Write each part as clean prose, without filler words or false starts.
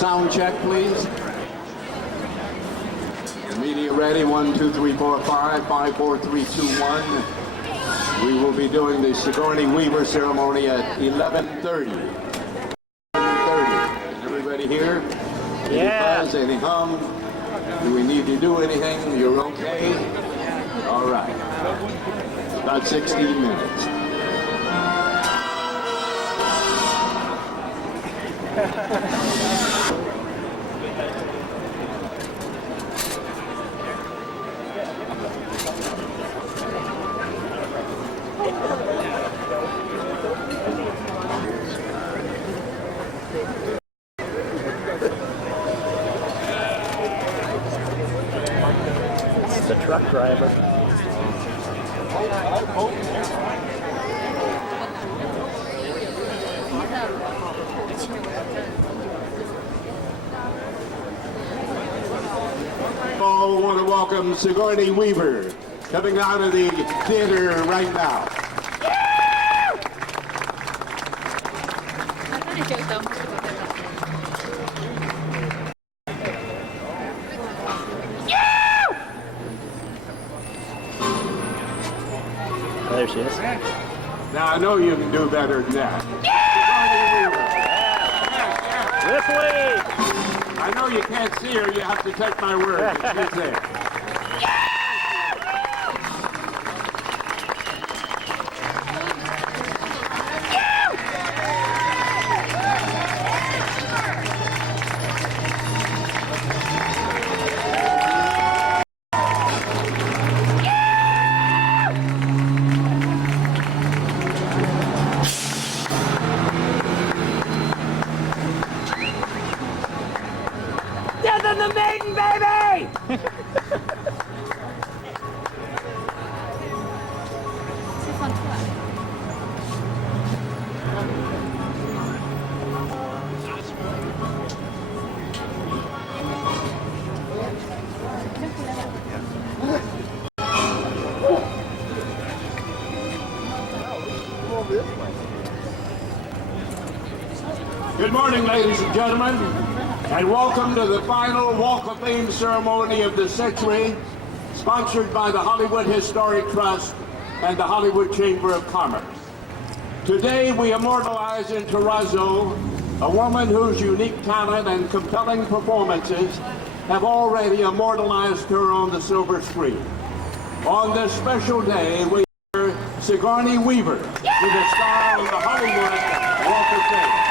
Sound check, please. The media ready. 1, 2, 3, 4, 5, 5, 4, 3, 2, 1. We will be doing the Sigourney Weaver ceremony at 11:30. 11:30. Is everybody here? Any buzz, any hum? Do we need to do anything? You're okay? All right. About 16 minutes. The truck driver. Oh, I want to welcome Sigourney Weaver, coming out of the theater right now. There she is. Now, I know you can do better than that. Ripley! I know you can't see her. You have to take my word. She's there. Death of the maiden, baby! Good morning, ladies and gentlemen, and welcome to the final Walk of Fame ceremony of the century, sponsored by the Hollywood Historic Trust and the Hollywood Chamber of Commerce. Today, we immortalize in Terrazzo a woman whose unique talent and compelling performances have already immortalized her on the silver screen. On this special day, we hear Sigourney Weaver, with a star on the Hollywood Walk of Fame.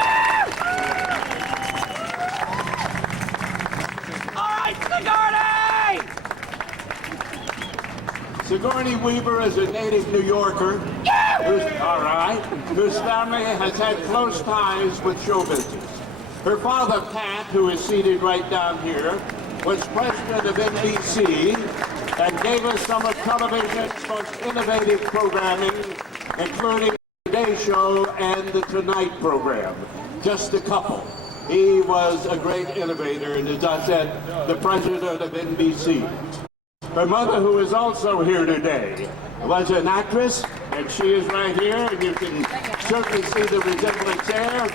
Sigourney Weaver is a native New Yorker whose family has had close ties with show business. Her father, Pat, who is seated right down here, was president of NBC and gave us some of television's most innovative programming, including the Today Show and the Tonight program. Just a couple. He was a great innovator and, as I said, the president of NBC. Her mother, who is also here today, was an actress, and she is right here, and you can certainly see the resemblance there.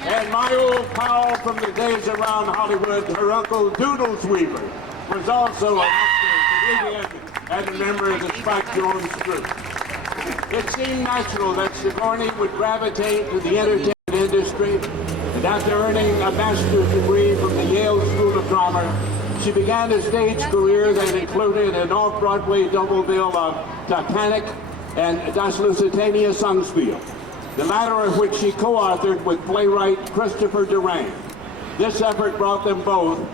And my old pal from the days around Hollywood, her uncle Doodles Weaver, was also an actor, comedian, and a member of the Spike Jones group. It seemed natural that Sigourney would gravitate to the entertainment industry, and after earning a master's degree from the Yale School of Drama, she began a stage career that included an off-Broadway double bill of Titanic and Das Lusitania Songspiel, the latter of which she co-authored with playwright Christopher Durang. This effort brought them both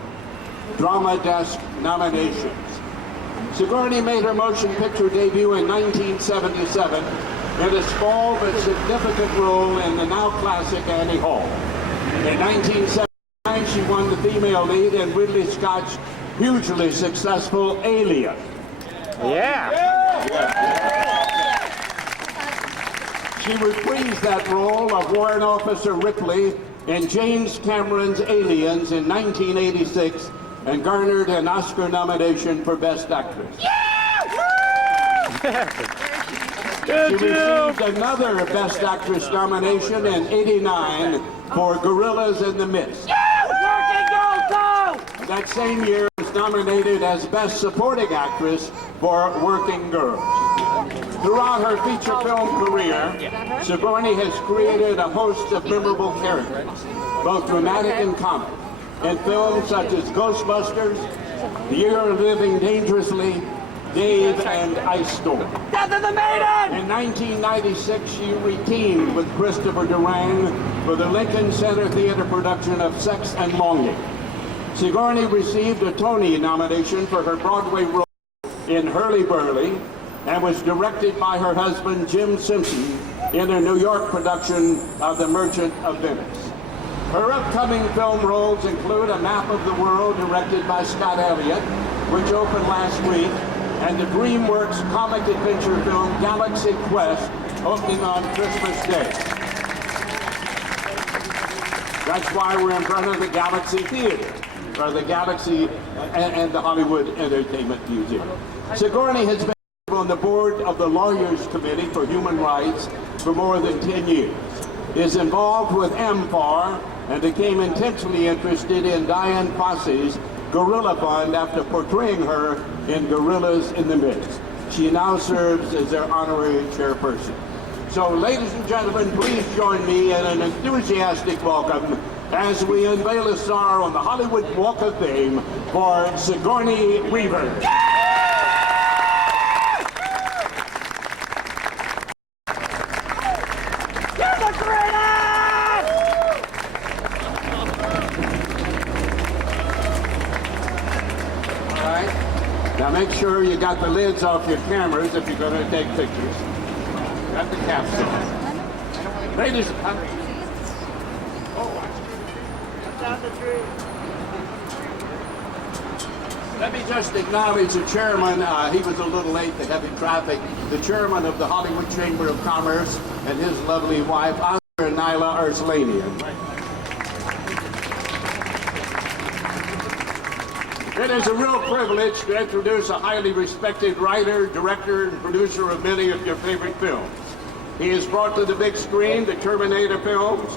Drama Desk nominations. Sigourney made her motion picture debut in 1977 in a small but significant role in the now classic Annie Hall. In 1979, she won the female lead in Ridley Scott's hugely successful Alien. Yeah. She reprised that role of Warrant Officer Ripley in James Cameron's Aliens in 1986 and garnered an Oscar nomination for Best Actress. She received another Best Actress nomination in '89 for Gorillas in the Mist. that same year was nominated as Best Supporting Actress for Working Girls. Throughout her feature film career, Sigourney has created a host of memorable characters, both dramatic and comic, in films such as Ghostbusters, The Year of Living Dangerously, Dave, and Ice Storm. Death of the Maiden! In 1996, she re-teamed with Christopher Durang for the Lincoln Center Theater production of Sex and Longing. Sigourney received a Tony nomination for her Broadway role in Hurly Burly and was directed by her husband Jim Simpson in a New York production of The Merchant of Venice. Her upcoming film roles include A Map of the World directed by Scott Elliott, which opened last week, and the DreamWorks comic adventure film Galaxy Quest, opening on Christmas Day. That's why we're in front of the Galaxy Theater, or the Galaxy and the Hollywood Entertainment Museum. Sigourney has been on the board of the Lawyers Committee for Human Rights for more than 10 years, is involved with MFAR, and became intensely interested in Diane Fossey's Gorilla Fund after portraying her in Gorillas in the Mist. She now serves as their honorary chairperson. So, ladies and gentlemen, please join me in an enthusiastic welcome as we unveil a star on the Hollywood Walk of Fame for Sigourney Weaver. You're the greatest! All right. Now make sure you got the lids off your cameras if you're going to take pictures. Got the caps on. Ladies, Down the tree. let me just acknowledge the chairman. He was a little late to heavy traffic. The chairman of the Hollywood Chamber of Commerce and his lovely wife, Oscar and Nyla Arslanian. It is a real privilege to introduce a highly respected writer, director, and producer of many of your favorite films. He has brought to the big screen the Terminator films,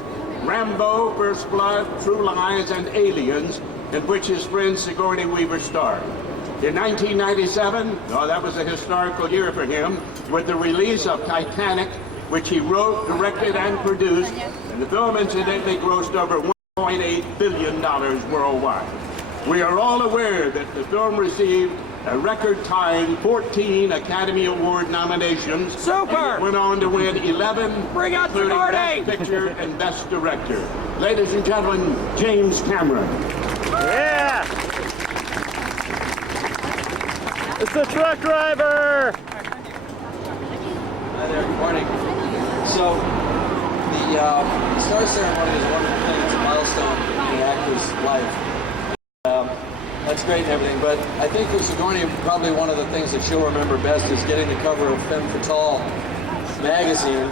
Rambo, First Blood, True Lies, and Aliens, in which his friend Sigourney Weaver starred. In 1997, that was a historical year for him, with the release of Titanic, which he wrote, directed, and produced, and the film incidentally grossed over $1.8 billion worldwide. We are all aware that the film received a record time 14 Academy Award nominations. Super! And it went on to win 11, Bring out including Sigourney! Best Picture and Best Director. Ladies and gentlemen, James Cameron. Yeah! It's the truck driver! Hi there, good morning. So, the Star Ceremony is one of the things, a milestone in the actor's life. That's great and everything, but I think for Sigourney, probably one of the things that she'll remember best is getting the cover of Femme Fatale magazine.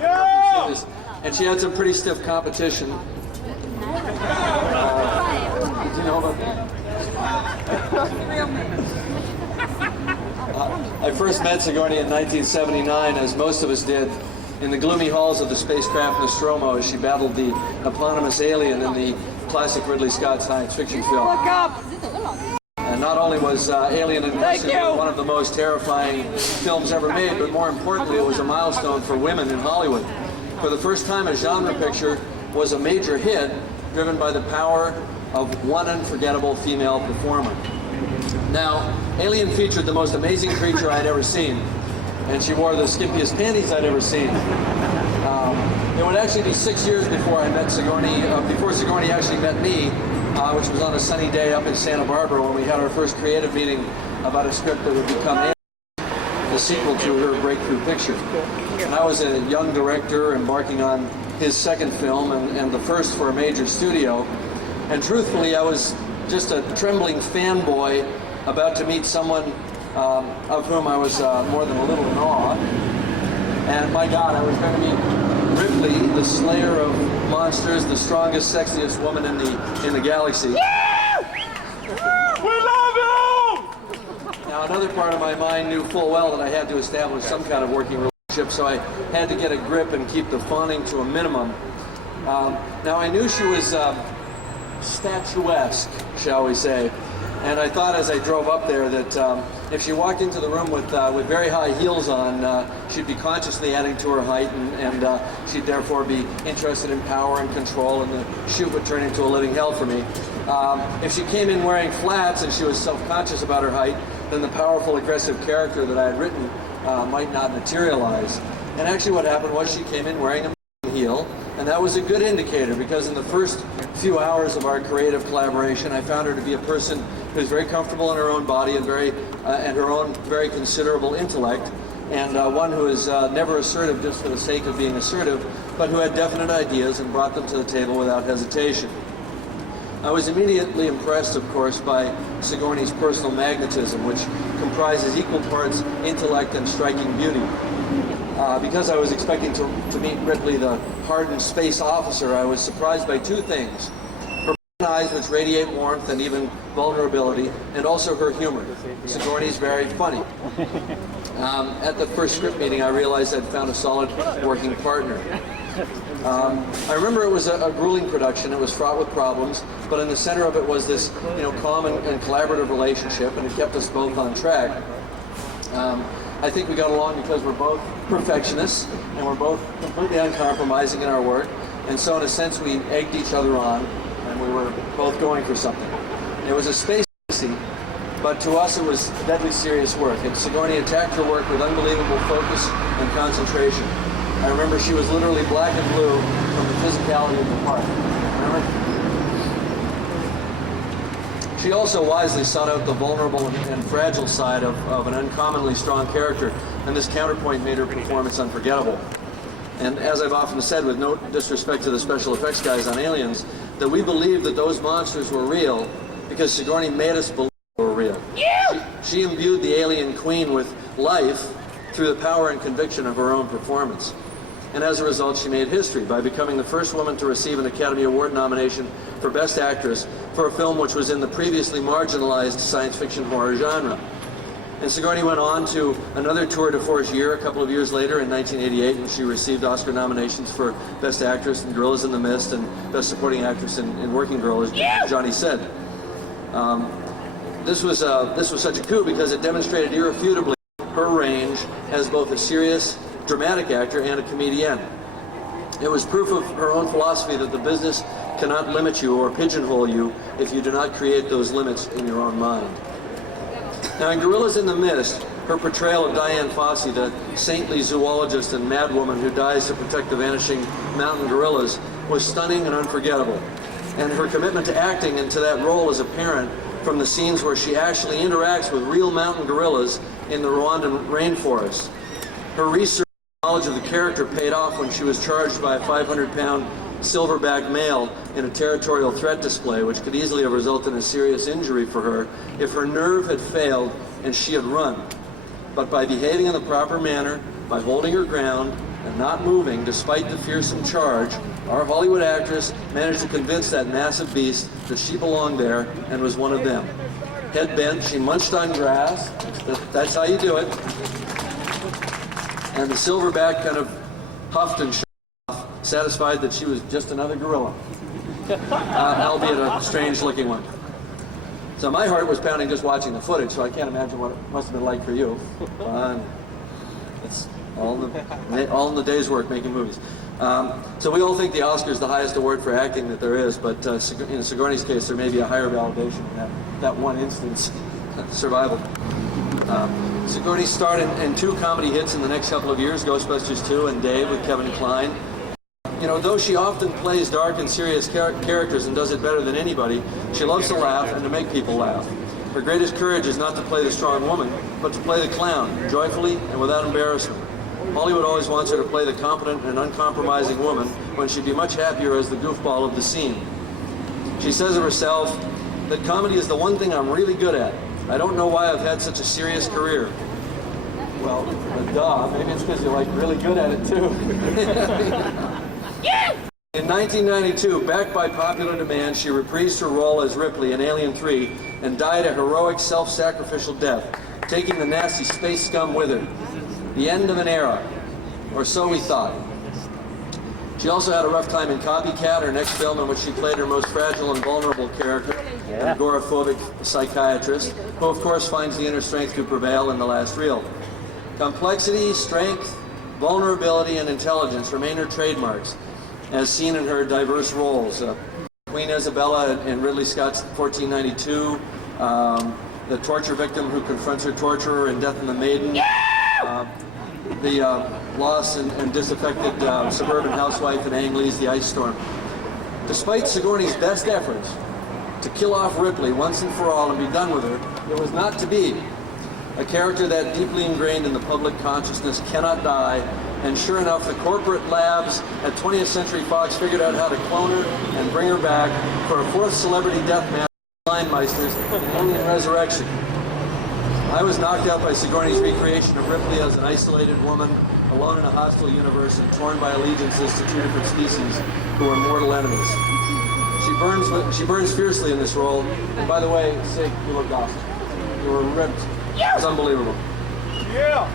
Yo! And she had some pretty stiff competition. Did you know about that? I first met Sigourney in 1979, as most of us did, in the gloomy halls of the spacecraft Nostromo as she battled the eponymous alien in the classic Ridley Scott science fiction film. Look up! And not only was Alien Invincible one of the most terrifying films ever made, but more importantly, it was a milestone for women in Hollywood. For the first time, a genre picture was a major hit, driven by the power of one unforgettable female performer. Now, Alien featured the most amazing creature I'd ever seen, and she wore the skimpiest panties I'd ever seen. It would actually be 6 years before I met Sigourney, before Sigourney actually met me, which was on a sunny day up in Santa Barbara when we had our first creative meeting about a script that would become the sequel to her breakthrough picture. And I was a young director embarking on his second film and the first for a major studio. And truthfully, I was just a trembling fanboy about to meet someone of whom I was more than a little in awe. And my God, I was going to meet Ripley, the slayer of monsters, the strongest, sexiest woman in the galaxy. Yeah! We love you! Now, another part of my mind knew full well that I had to establish some kind of working relationship, so I had to get a grip and keep the fawning to a minimum. Now, I knew she statuesque, shall we say. And I thought as I drove up there that if she walked into the room with very high heels on, she'd be consciously adding to her height, and she'd therefore be interested in power and control, and the shoot would turn into a living hell for me. If she came in wearing flats and she was self-conscious about her height, then the powerful, aggressive character that I had written might not materialize. And actually what happened was she came in wearing a heel, and that was a good indicator, because in the first few hours of our creative collaboration, I found her to be a person who's very comfortable in her own body and her own very considerable intellect, and one who is never assertive just for the sake of being assertive, but who had definite ideas and brought them to the table without hesitation. I was immediately impressed, of course, by Sigourney's personal magnetism, which comprises equal parts intellect and striking beauty. Because I was expecting to meet Ripley, the hardened space officer, I was surprised by two things. Her eyes, which radiate warmth and even vulnerability, and also her humor. Sigourney's very funny. At the first script meeting, I realized I'd found a solid working partner. I remember it was a grueling production. It was fraught with problems, but in the center of it was this, calm and collaborative relationship, and it kept us both on track. I think we got along because we're both perfectionists, and we're both completely uncompromising in our work, and so in a sense we egged each other on, and we were both going for something. It was a space odyssey, but to us it was deadly serious work, and Sigourney attacked her work with unbelievable focus and concentration. I remember she was literally black and blue from the physicality of the part. Remember? She also wisely sought out the vulnerable and fragile side of an uncommonly strong character, and this counterpoint made her performance unforgettable. And as I've often said, with no disrespect to the special effects guys on Aliens, that we believed that those monsters were real because Sigourney made us believe they were real. She imbued the alien queen with life through the power and conviction of her own performance. And as a result, she made history by becoming the first woman to receive an Academy Award nomination for Best Actress for a film which was in the previously marginalized science fiction horror genre. And Sigourney went on to another tour de force year a couple of years later in 1988, and she received Oscar nominations for Best Actress in Gorillas in the Mist and Best Supporting Actress in Working Girl, as Johnny said. This was such a coup because it demonstrated irrefutably her range as both a serious, dramatic actor and a comedian. It was proof of her own philosophy that the business cannot limit you or pigeonhole you if you do not create those limits in your own mind. Now in Gorillas in the Mist, her portrayal of Diane Fossey, the saintly zoologist and madwoman who dies to protect the vanishing mountain gorillas, was stunning and unforgettable. And her commitment to acting and to that role is apparent from the scenes where she actually interacts with real mountain gorillas in the Rwandan rainforest. Her research and knowledge of the character paid off when she was charged by a 500-pound silverback male in a territorial threat display, which could easily have resulted in a serious injury for her if her nerve had failed and she had run. But by behaving in the proper manner, by holding her ground and not moving despite the fearsome charge, our Hollywood actress managed to convince that massive beast that she belonged there and was one of them. Head bent, she munched on grass. That's how you do it. And the silverback kind of huffed and shut off, satisfied that she was just another gorilla, albeit a strange-looking one. So my heart was pounding just watching the footage, so I can't imagine what it must have been like for you. It's all in the day's work making movies. So we all think the Oscar is the highest award for acting that there is, but in Sigourney's case, there may be a higher validation in that one instance, survival. Sigourney starred in two comedy hits in the next couple of years, Ghostbusters 2 and Dave with Kevin Kline. Though she often plays dark and serious characters and does it better than anybody, she loves to laugh and to make people laugh. Her greatest courage is not to play the strong woman, but to play the clown, joyfully and without embarrassment. Hollywood always wants her to play the competent and uncompromising woman when she'd be much happier as the goofball of the scene. She says of herself that comedy is the one thing I'm really good at. I don't know why I've had such a serious career. Well, duh, maybe it's because you're like really good at it too. In 1992, backed by popular demand, she reprised her role as Ripley in Alien 3 and died a heroic self-sacrificial death, taking the nasty space scum with her. The end of an era, or so we thought. She also had a rough time in Copycat, her next film in which she played her most fragile and vulnerable character, an agoraphobic psychiatrist, who of course finds the inner strength to prevail in the last reel. Complexity, strength, vulnerability, and intelligence remain her trademarks, as seen in her diverse roles. Queen Isabella in Ridley Scott's 1492, the torture victim who confronts her torturer in Death and the Maiden, the lost and disaffected suburban housewife in Ang Lee's The Ice Storm. Despite Sigourney's best efforts to kill off Ripley once and for all and be done with her, it was not to be. A character that deeply ingrained in the public consciousness cannot die, and sure enough, the corporate labs at 20th Century Fox figured out how to clone her and bring her back for a fourth celebrity death match with Linemeisters in Alien Resurrection. I was knocked out by Sigourney's recreation of Ripley as an isolated woman, alone in a hostile universe and torn by allegiances to two different species who are mortal enemies. She burns fiercely in this role, and by the way, Sig, you look awesome. You were ripped. It's unbelievable. Yeah.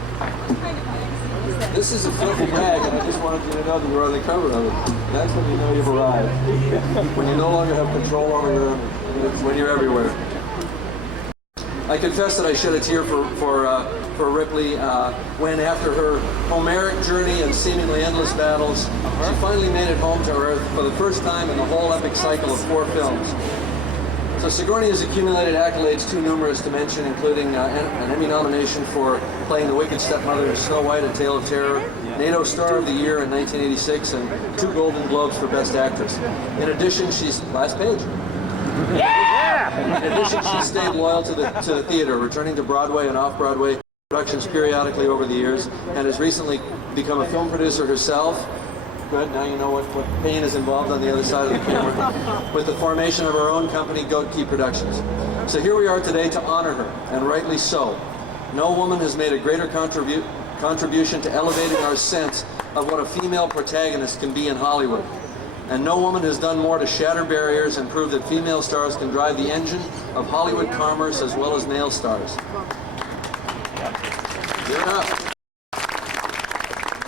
This is a filthy bag, and I just wanted you to know that you're on the cover of it. That's when you know you've arrived. When you no longer have control over your own, it's when you're everywhere. I confess that I shed a tear for Ripley when, after her Homeric journey and seemingly endless battles, she finally made it home to Earth for the first time in the whole epic cycle of 4 films. So Sigourney has accumulated accolades too numerous to mention, including an Emmy nomination for playing the wicked stepmother in Snow White: A Tale of Terror, NATO Star of the Year in 1986, and 2 Golden Globes for Best Actress. In addition, she's last page. In addition, she stayed loyal to the theater, returning to Broadway and off-Broadway productions periodically over the years, and has recently become a film producer herself. Good, now you know what pain is involved on the other side of the camera, with the formation of her own company, Goat Key Productions. So here we are today to honor her, and rightly so. No woman has made a greater contribution to elevating our sense of what a female protagonist can be in Hollywood. And no woman has done more to shatter barriers and prove that female stars can drive the engine of Hollywood commerce as well as male stars. Give it up.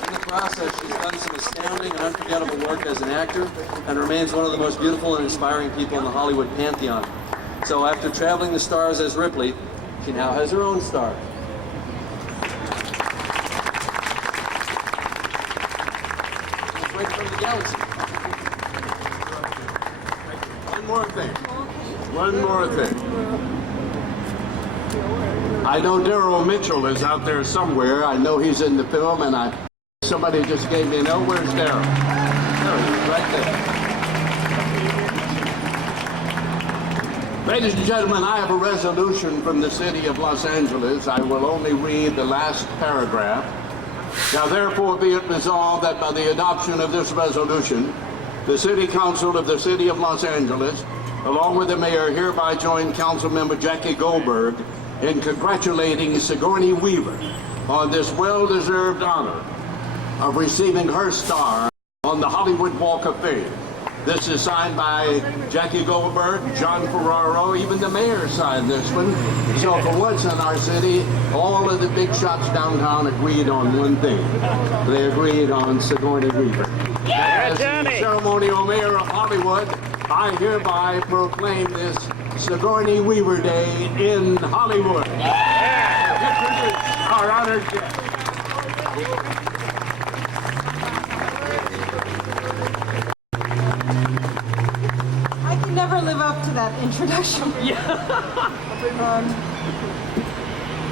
In the process, she's done some astounding and unforgettable work as an actor and remains one of the most beautiful and inspiring people in the Hollywood pantheon. So after traveling the stars as Ripley, she now has her own star. It's right from the galaxy. One more thing. I know Daryl Mitchell is out there somewhere. I know he's in the film, and somebody just gave me a note. Where's Daryl? There he is, right there. Ladies and gentlemen, I have a resolution from the city of Los Angeles. I will only read the last paragraph. Now therefore be it resolved that by the adoption of this resolution, the City Council of the City of Los Angeles, along with the mayor, hereby join Councilmember Jackie Goldberg in congratulating Sigourney Weaver on this well-deserved honor of receiving her star on the Hollywood Walk of Fame. This is signed by Jackie Goldberg, John Ferraro, even the mayor signed this one. So for once in our city, all of the big shots downtown agreed on one thing. They agreed on Sigourney Weaver. As the ceremonial mayor of Hollywood, I hereby proclaim this Sigourney Weaver Day in Hollywood. Our honored guest. I can never live up to that introduction.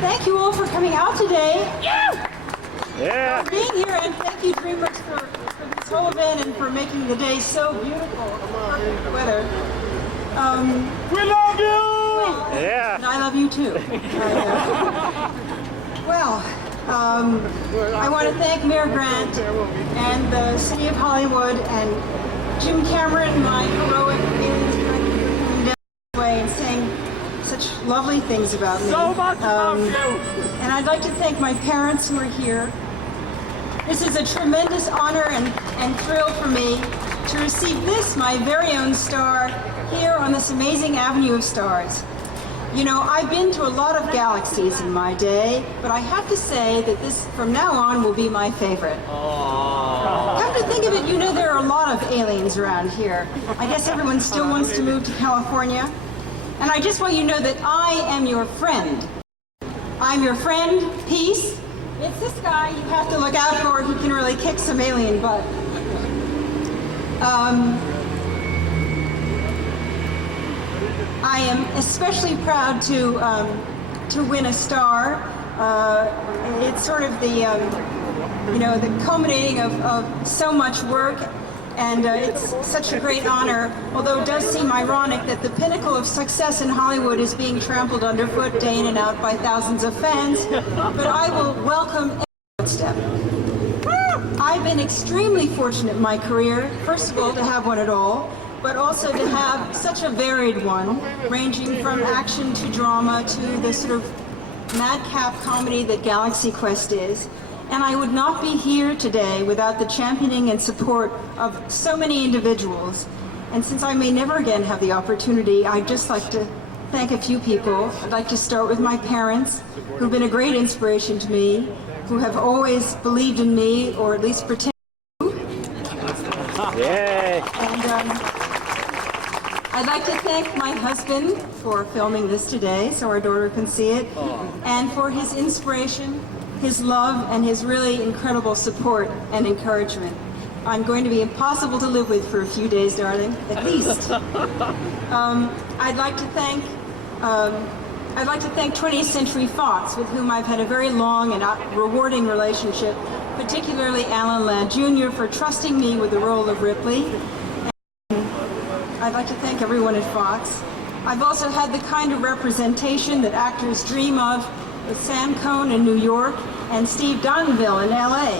Thank you all for coming out today. For being here, and thank you, DreamWorks, for this whole event and for making the day so beautiful. Perfect weather. We love you! And I love you too. Well, I want to thank Mayor Grant and the City of Hollywood and Jim Cameron, my heroic aliens director, way and saying such lovely things about me. So much about you. And I'd like to thank my parents who are here. This is a tremendous honor and thrill for me to receive this, my very own star, here on this amazing Avenue of Stars. You know, I've been to a lot of galaxies in my day, but I have to say that this, from now on, will be my favorite. I have to think of it, you know there are a lot of aliens around here. I guess everyone still wants to move to California. And I just want you to know that I am your friend. I'm your friend, Peace. It's this guy you have to look out for. He can really kick some alien butt. I am especially proud to win a star. It's sort of the the culminating of so much work, and it's such a great honor. Although it does seem ironic that the pinnacle of success in Hollywood is being trampled underfoot day in and out by thousands of fans, but I will welcome every footstep. I've been extremely fortunate in my career, first of all, to have one at all, but also to have such a varied one, ranging from action to drama to the sort of madcap comedy that Galaxy Quest is. And I would not be here today without the championing and support of so many individuals. And since I may never again have the opportunity, I'd just like to thank a few people. I'd like to start with my parents, who've been a great inspiration to me, who have always believed in me, or at least pretended to. Yay! And I'd like to thank my husband for filming this today so our daughter can see it, and for his inspiration, his love, and his really incredible support and encouragement. I'm going to be impossible to live with for a few days, darling, at least. I'd like to thank 20th Century Fox, with whom I've had a very long and rewarding relationship, particularly Alan Ladd Jr. for trusting me with the role of Ripley. And I'd like to thank everyone at Fox. I've also had the kind of representation that actors dream of with Sam Cohn in New York and Steve Donenville in LA.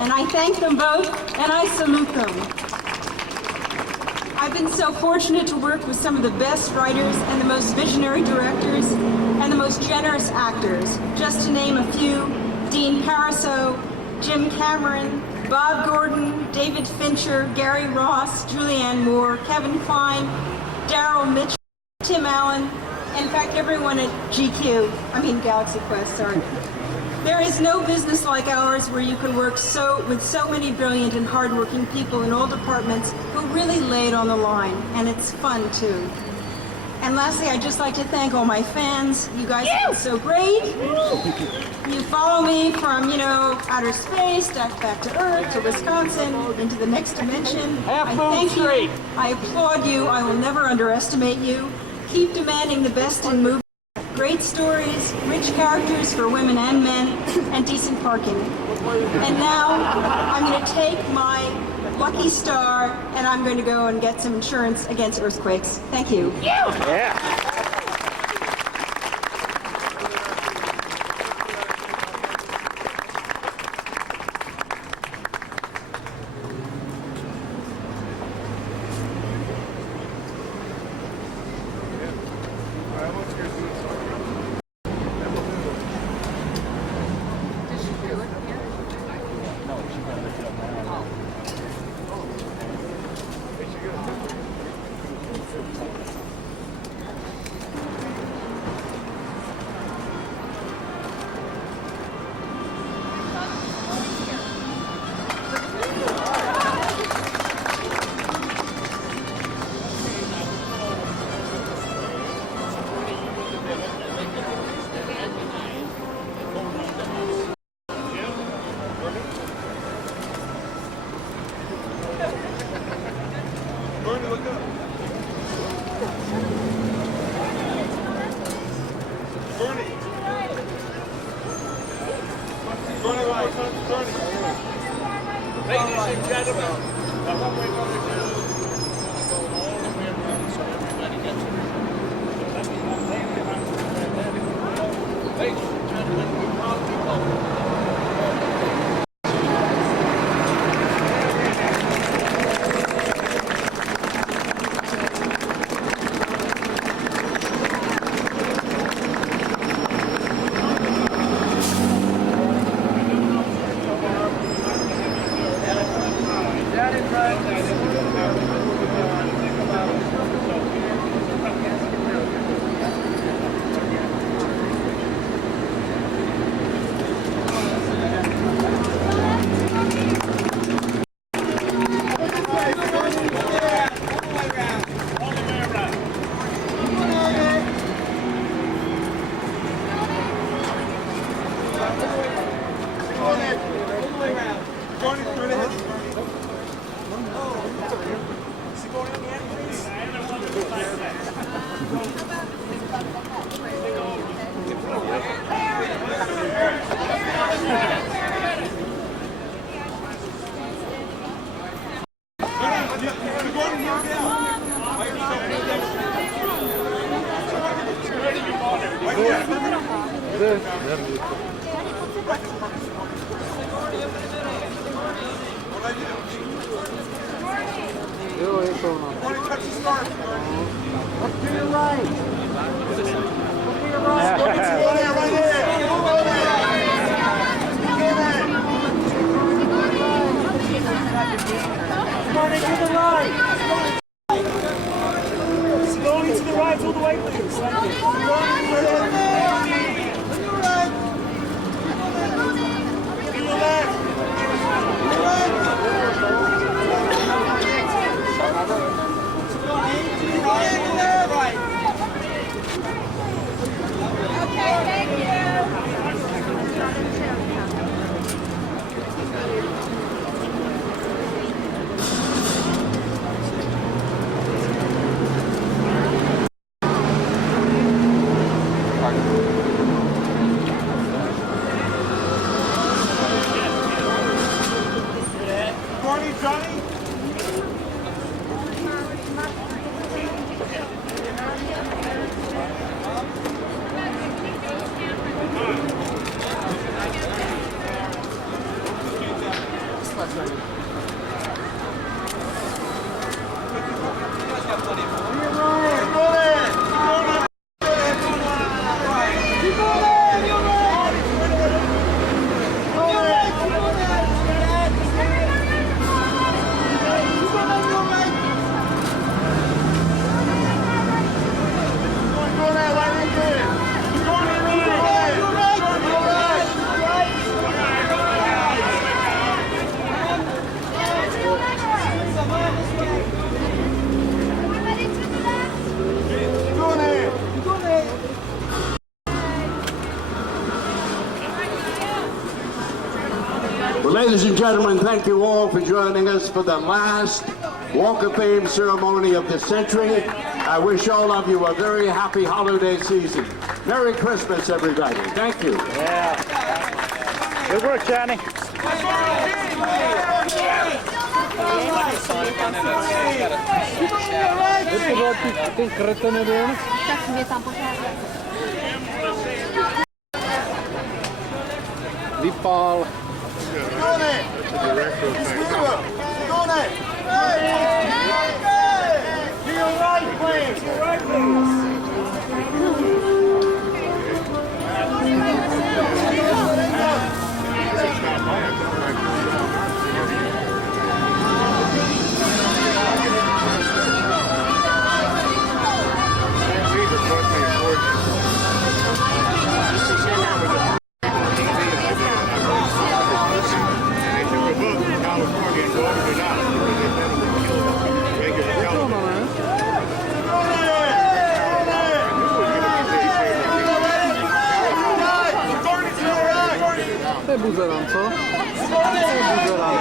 And I thank them both, and I salute them. I've been so fortunate to work with some of the best writers and the most visionary directors and the most generous actors. Just to name a few: Dean Pariseau, Jim Cameron, Bob Gordon, David Fincher, Gary Ross, Julianne Moore, Kevin Kline, Daryl Mitchell, Tim Allen, in fact, everyone at Galaxy Quest, sorry. There is no business like ours where you can work with so many brilliant and hardworking people in all departments who really lay it on the line, and it's fun too. And lastly, I'd just like to thank all my fans. You guys have been so great. You follow me from, outer space, back to Earth, to Wisconsin, into the next dimension. I thank you. I applaud you. I will never underestimate you. Keep demanding the best in movies. Great stories, rich characters for women and men, and decent parking. And now I'm going to take my lucky star and I'm going to go and get some insurance against earthquakes. Thank you. Yeah. Sigourney, straight ahead. Sigourney on the end, please. Touch the stars. Look to your right. Look to your right. Go there, right there. Go there. Sigourney to the right. Sigourney to the right, all the way, please. Thank you. Sigourney to the right. To your right. To your left. To your right. Okay, thank you. Sigourney, Johnny. Well, ladies and gentlemen, thank you all for joining us for the last Walk of Fame ceremony of the century. I wish all of you a very happy holiday season. Merry Christmas, everybody. Thank you. Yeah. Good work, Johnny. Vypal. To your right, please. To your right, please. To je buzeran, co? To je buzeran.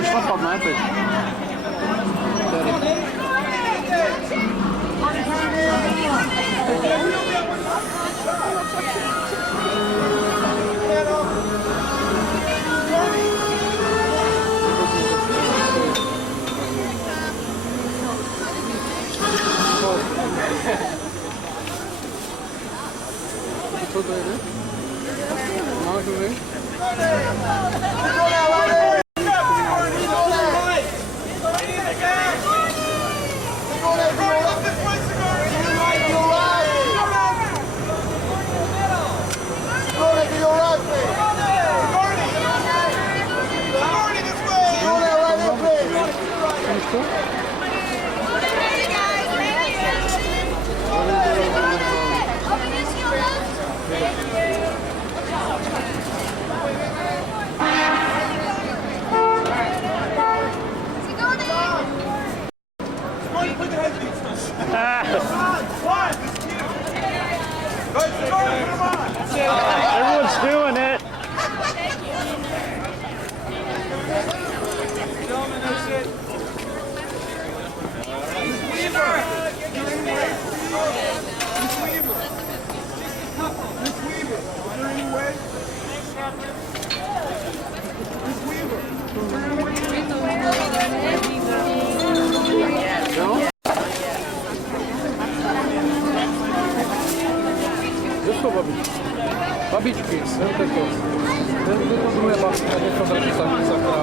Już napadł najpierw. Co to jest? Masz już? sobre essa missa pra...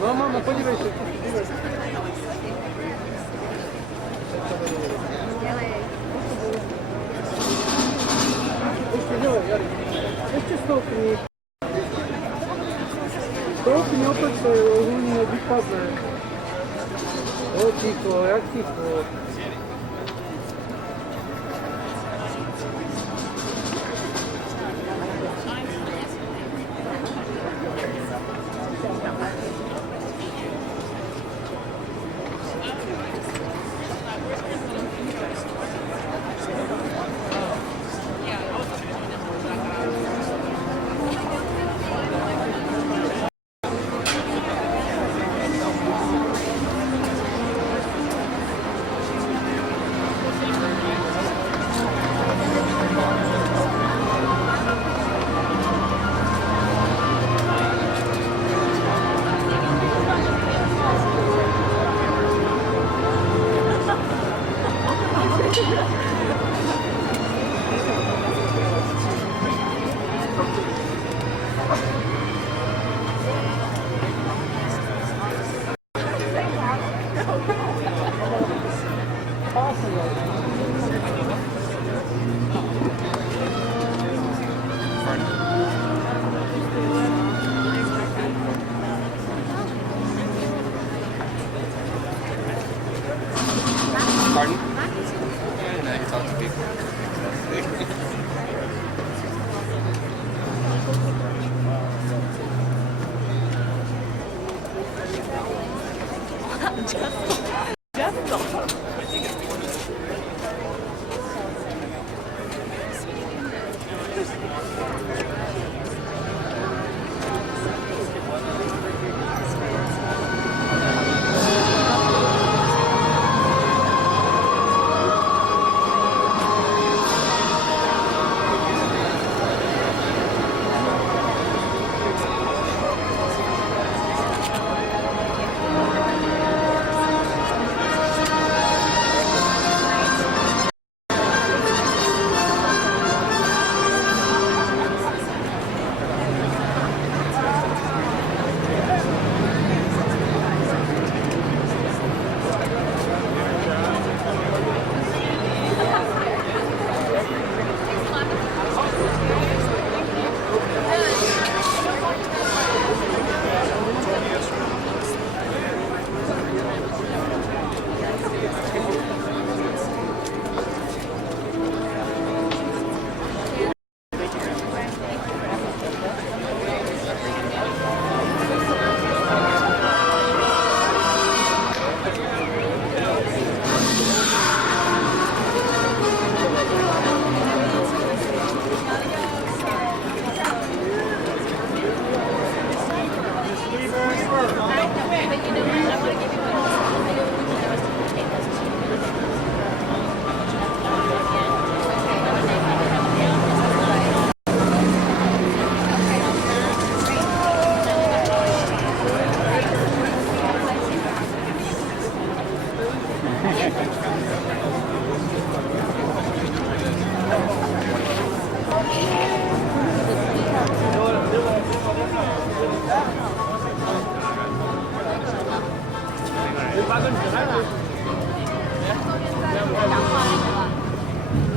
No mamo, podziwiaj się. Jeszcze stopni. Stopni opet to ogólnie wypadne. O cicho, jak cicho.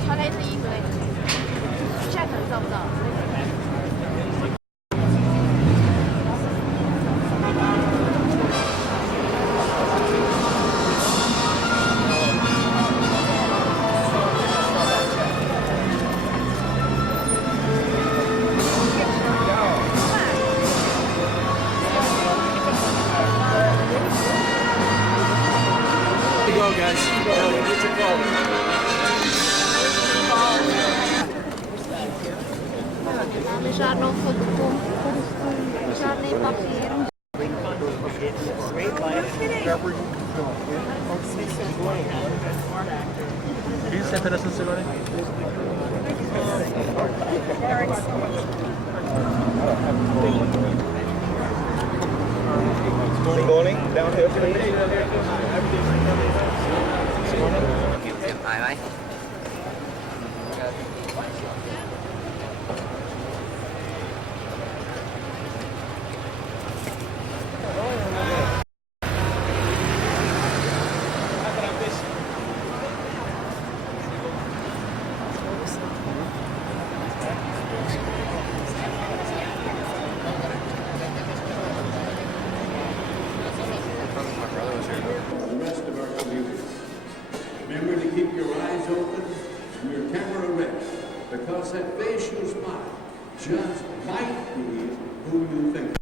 他才第一个，现在可能照不到。Go, guys. Get your phone. Żadną fotką, żadnej papieru. Can you say pedaço de Sigourney? Sigourney, down here, please. Ai vai. The rest of our community. Remember to keep your eyes open and your camera ready, because that face you smile just might be who you think.